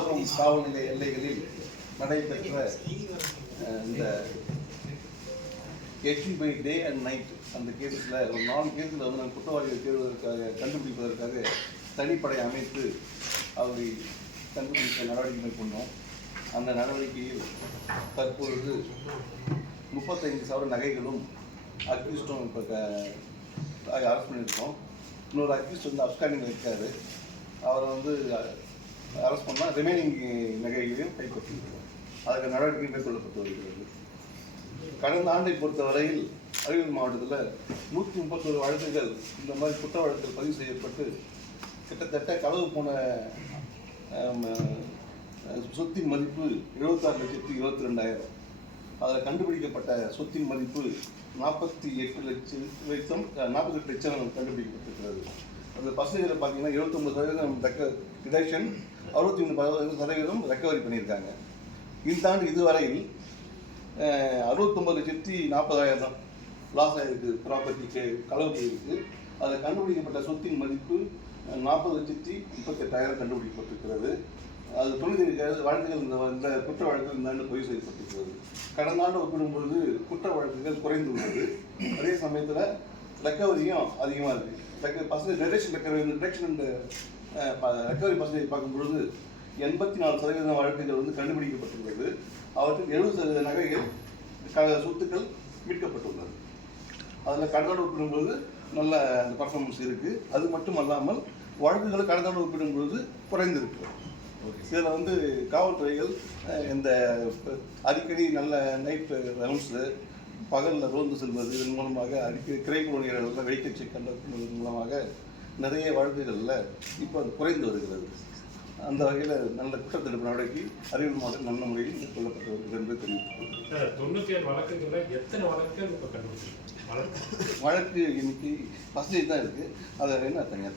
கும்பகோணம் காவல் நிலைய எல்லைகளில் நடைபெற்ற இந்த 80 by day and night அந்த கேஸில் ஒரு 4 கேஸில் வந்து நாங்கள் குற்றவாளிகள் தேடுவதற்காக கண்டுபிடிப்பதற்காக தனிப்படை அமைத்து அவரை கண்டுபிடிக்க நடவடிக்கை மேற்கொண்டோம். அந்த நடவடிக்கையில் தற்பொழுது 35,000 நகைகளும் அக்யூஸ்டும் இப்போ அரெஸ்ட் பண்ணியிருக்கோம். இன்னொரு அக்யூஸ்ட் வந்து அப்ஸ்காண்டிங்கில் இருக்காரு. அவரை வந்து அரெஸ்ட் பண்ணால் ரிமைனிங் நகைகளையும் கைப்பற்றியிருக்கிறோம். அதுக்கு நடவடிக்கை மேற்கொள்ளப்பட்டு வருகிறது. கடந்த ஆண்டை பொறுத்தவரையில் அரியலூர் மாவட்டத்தில் 131 வழக்குகள் இந்த மாதிரி குற்ற வழக்குகள் பதிவு செய்யப்பட்டு கிட்டத்தட்ட களவு போன சொத்தின் மதிப்பு 76,22,000. அதில் கண்டுபிடிக்கப்பட்ட சொத்தின் மதிப்பு 48 லட்சம் கண்டுபிடிக்கப்பட்டிருக்கிறது. அந்த பர்சன்டேஜில் பார்த்தீங்கன்னா 79% டிடக்ஷன், 63% ரெக்கவரி பண்ணியிருக்காங்க. இந்த ஆண்டு இதுவரையில் 69,40,000 லாஸ் ஆகிருக்கு, ப்ராப்பர்ட்டிக்கு களவு போயிருக்கு. அதில் கண்டுபிடிக்கப்பட்ட சொத்தின் மதிப்பு 40,38,000 கண்டுபிடிக்கப்பட்டிருக்கிறது. அது 95 வழக்குகள் இந்த குற்ற வழக்குகள் இந்த ஆண்டு பதிவு செய்யப்பட்டிருக்கிறது. கடந்த ஆண்டு ஒப்பிடும்பொழுது குற்ற வழக்குகள் குறைந்துள்ளது. அதே சமயத்தில் ரெக்கவரியும் அதிகமாக இருக்குது. Percentage reduction and recovery percentage பார்க்கும்பொழுது 84% வழக்குகள் வந்து கண்டுபிடிக்கப்பட்டுள்ளது. அவற்றில் 70% நகைகள் சொத்துக்கள் மீட்கப்பட்டுள்ளது. அதில் கடந்த ஆண்டு ஒப்பிடும்போது நல்ல அந்த பர்ஃபார்மன்ஸ் இருக்குது. அது மட்டும் அல்லாமல் வழக்குகள் கடந்த ஆண்டு ஒப்பிடும்பொழுது குறைந்திருக்கு. இதில் வந்து காவல்துறைகள் இந்த அடிக்கடி நல்ல நைட் ரவுண்ட்ஸு, பகலில் ரோந்து செல்வது, இதன் மூலமாக அடிக்கடி கிரைம் ஊழியர்கள் வெயிட்டேஜ் செக் கண்டக்ட் மூலமாக நிறைய வழக்குகளில் இப்போ அது குறைந்து வருகிறது. அந்த வகையில் நல்ல குற்றத்தடுப்பு நடவடிக்கை அரியலூர் மாவட்டம் நல்ல முறையில் மேற்கொள்ளப்பட்டு வருகிறது என்று தெரிவித்துள்ளது. 97 வழக்குகளில் எத்தனை வழக்குகள் இப்போ கண்டுபிடிச்சிருக்கு? வழக்கு இன்னைக்கு பர்சன்டேஜ் தான் இருக்குது. அதை என்ன தனியாக